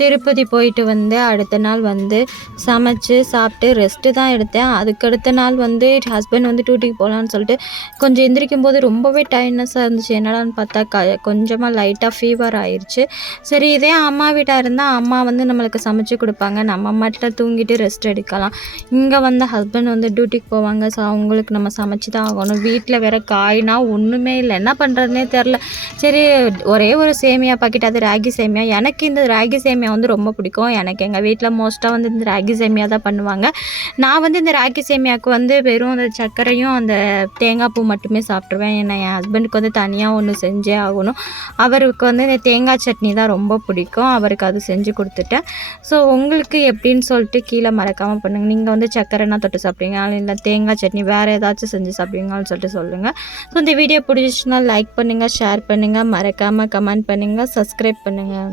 திருப்பதி போயிட்டு வந்து அடுத்த நாள் வந்து சமைச்சு சாப்பிட்டு ரெஸ்ட்டு தான் எடுத்தேன். அதுக்கடுத்த நாள் வந்து ஹஸ்பண்ட் வந்து டியூட்டிக்கு போகலான்னு சொல்லிட்டு கொஞ்சம் எந்திரிக்கும் போது ரொம்பவே டயர்ட்னஸ்ஸாக இருந்துச்சு. என்னடான்னு பார்த்தா கொஞ்சமாக லைட்டாக ஃபீவர் ஆயிடுச்சு. சரி இதே அம்மா வீட்டாக இருந்தால் அம்மா வந்து நம்மளுக்கு சமைச்சு கொடுப்பாங்க, நம்ம மட்டும் தூங்கிட்டு ரெஸ்ட் எடுக்கலாம். இங்கே வந்து ஹஸ்பண்ட் வந்து டியூட்டிக்கு போவாங்க. ஸோ அவங்களுக்கு நம்ம சமைச்சு தான் ஆகணும். வீட்டில் வேறு காய்னா ஒன்றுமே இல்லை, என்ன பண்ணுறதுனே தெரில. சரி ஒரே ஒரு சேமியா பாக்கெட், அது ராகி சேமியா. எனக்கு இந்த ராகி சேமியா வந்து ரொம்ப பிடிக்கும். எனக்கு எங்கள் வீட்டில் மோஸ்ட்டாக வந்து இந்த ராகி சேமியா தான் பண்ணுவாங்க. நான் வந்து இந்த ராகி சேமியாவுக்கு வந்து வெறும் அந்த சர்க்கரையும் அந்த தேங்காய் பூ மட்டுமே சாப்பிட்ருவேன். ஏன்னா என் ஹஸ்பண்டுக்கு வந்து தனியாக ஒன்று செஞ்சே ஆகணும். அவருக்கு வந்து இந்த தேங்காய் சட்னி தான் ரொம்ப பிடிக்கும். அவருக்கு அது செஞ்சு கொடுத்துட்டேன். ஸோ உங்களுக்கு எப்படின்னு சொல்லிட்டு கீழே மறக்காமல் பண்ணுங்கள். நீங்கள் வந்து சர்க்கரைனா தொட்டு சாப்பிடுவீங்க, இல்லை தேங்காய் சட்னி வேறு ஏதாச்சும் செஞ்சு சாப்பிடுவீங்கன்னு சொல்லிட்டு சொல்லுங்கள். ஸோ இந்த வீடியோ பிடிச்சிச்சுன்னா லைக் பண்ணுங்கள், ஷேர் பண்ணுங்கள், மறக்காமல் கமெண்ட் பண்ணுங்கள், சப்ஸ்கிரைப் பண்ணுங்கள்.